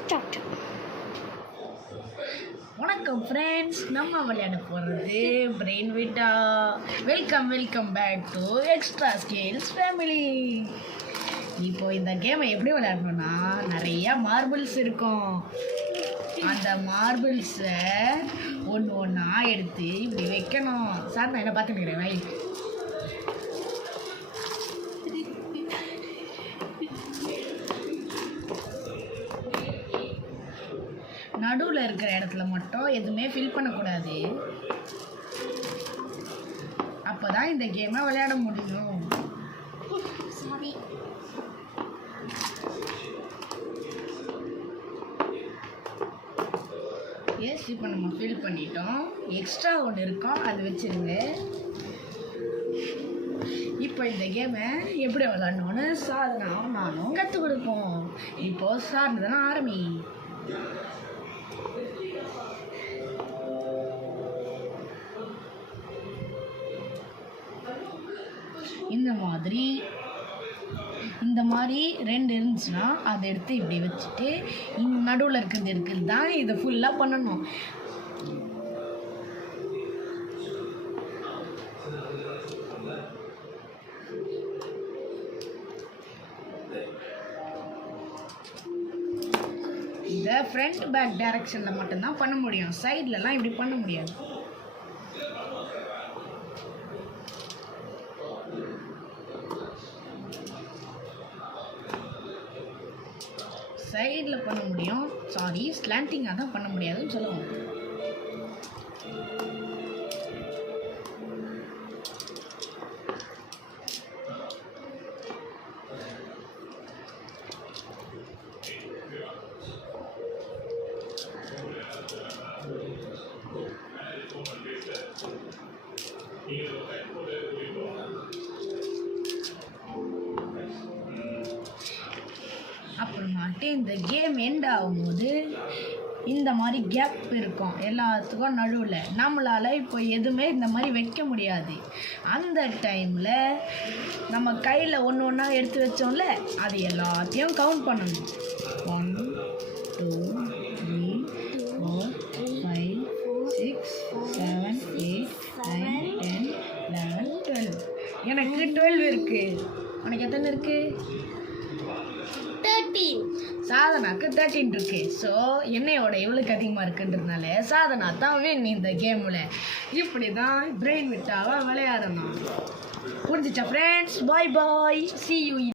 Start. வணக்கம் friends, நம்ம விளையாட போகிறது பிரெயின் விட்டா. Welcome back to extra scales family. இப்போ இந்த கேமை எப்படி விளையாடணும்னா, நிறையா மார்பிள்ஸ் இருக்கும். அந்த மார்பிள்ஸை ஒன்று ஒன்றா எடுத்து இப்படி வைக்கணும். சார், நான் என்ன பார்த்துக்கிறேன் வை. நடுவில் இருக்கிற இடத்துல மட்டும் எதுவுமே ஃபில் பண்ணக்கூடாது. அப்போ தான் இந்த கேமை விளையாட முடியும். சாரி. எஸ், இப்போ நம்ம ஃபில் பண்ணிட்டோம். எக்ஸ்ட்ரா ஒன்று இருக்கோம், அது வச்சுருங்க. இப்போ இந்த கேமை எப்படி விளாடணும்னு சாதனாவும் நானும் கற்றுக் கொடுப்போம். இப்போது சார்ந்ததான ஆரம்பி. இந்த மாதிரி ரெண்டு இருந்துச்சுன்னா அதை எடுத்து இப்படி வச்சுட்டு நடுவில் இருக்கிறது தான் இதை ஃபுல்லாக பண்ணணும். இதை ஃப்ரண்ட் பேக் டைரக்ஷனில் மட்டும்தான் பண்ண முடியும். சைட்லலாம் இப்படி பண்ண முடியாது. சைடில் பண்ண முடியும், சாரி ஸ்லாண்டிங்காக தான் பண்ண முடியாதுன்னு சொல்லுவோம். அப்புறமாட்டு இந்த கேம் எண்ட் ஆகும்போது இந்த மாதிரி கேப் இருக்கும் எல்லாத்துக்கும் நடுவில். நம்மளால் இப்போ எதுவுமே இந்த மாதிரி வைக்க முடியாது. அந்த டைமில் நம்ம கையில் ஒன்று ஒன்றா எடுத்து வச்சோம்ல, அது எல்லாத்தையும் கவுண்ட் பண்ணணும். 1 2 3 4 5 6 7 8 9 10 11 12. எனக்கு 12 இருக்குது. உனக்கு எத்தனை இருக்குது? 13. சாதனாக்கு 13 இருக்கு. ஸோ என்னையோட எவ்வளோக்கு அதிகமாக இருக்குன்றதுனால சாதனா தான் வின் இந்த கேமில். இப்படி தான் பிரெயின் விட்டாவை விளையாடணும். புரிஞ்சிச்சா friends? Bye bye, see you.